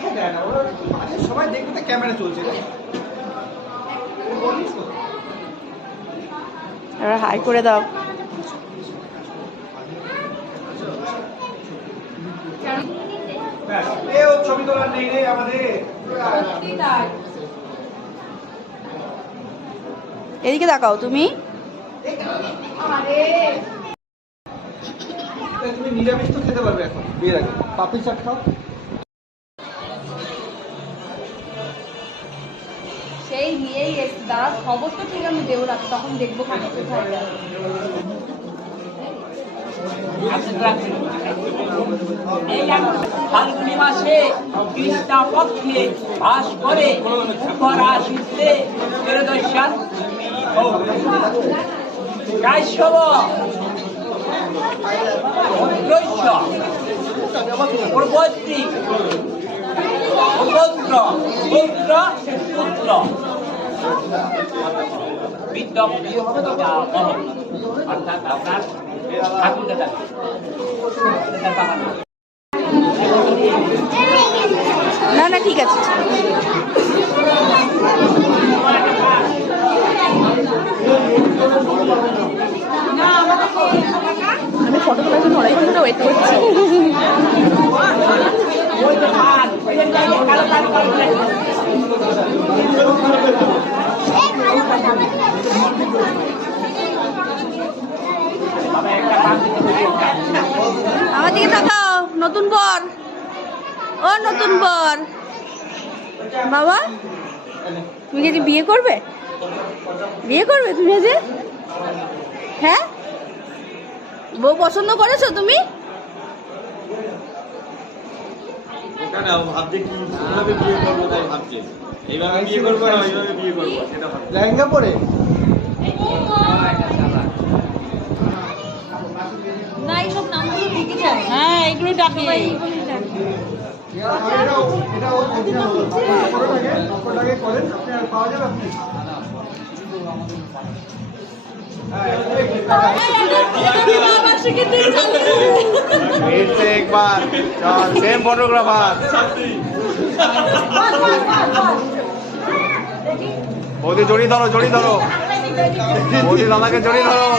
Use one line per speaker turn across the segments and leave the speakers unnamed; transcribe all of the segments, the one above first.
পরীক্ষা দেয় না ওরা মাঝে সবাই দেখবে তো ক্যামেরা চলছে?
এবার হাই করে দাও।
ছবি নেই রে আমাদের।
এদিকে তাকাও তুমি।
তুমি নিরামিষ তো খেতে পারবে এখন। বিয়ের আগে। পাপড়ি চাট খাও।
সেই নিয়েই এসছি দাঁড়া খবর তো ঠিক আমি দেবো রাত তখন দেখব খানে কোথায়
ফাল্গুনি মাসে কৃষ্ণা পক্ষে বাস করে পরাশিতে ত্রয়োদশ্যাত কাশ্যপ পুত্রস্য পূর্বত্রী পুত্র পুত্র পুত্র বিদ্যম অর্থাৎ আপনার ঠাকুর দাদা তার বাবার নাম।
না না ঠিক আছে। আমি ফটো তোলার জন্য অনেকক্ষণ ধরে ওয়েট করছি। আমার দিকে তাকাও, নতুন বর। ও নতুন বর। বাবা, তুমি কি বিয়ে করবে? বিয়ে করবে তুমি আজ? হ্যাঁ? বউ পছন্দ করেছ তুমি?
না ভাবছে কি কীভাবে বিয়ে করব তাই ভাবছে। এইভাবে বিয়ে করব না বিয়ে করব সেটা
লেহেঙ্গা পরে?
না এইসব নামগুলো দিকে যায়।
হ্যাঁ এগুলো ডাকে।
পাওয়া যাবে আপনি
फिर से एक बार सेम फोटोग्राफर বৌদি জড়ি ধরো জড়ি ধরো বৌদি দাদাকে জড়ি ধরো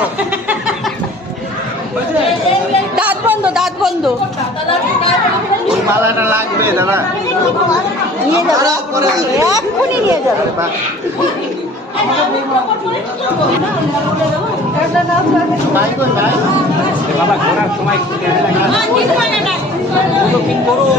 দাঁত বন্ধ দাঁত বন্ধ
ওই মালাটা লাগবে দাদা
নিয়ে যাবে এক্ষুনি নিয়ে যাবে
বাবা ঘোরার সময় করো?